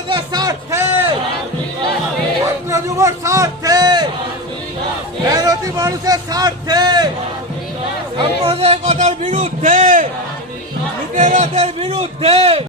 বোনদের স্বার্থে। ছাত্র যুবর স্বার্থে। মেহনতি মানুষের স্বার্থে। সাম্প্রদায়িকতার বিরুদ্ধে। বিরুদ্ধে।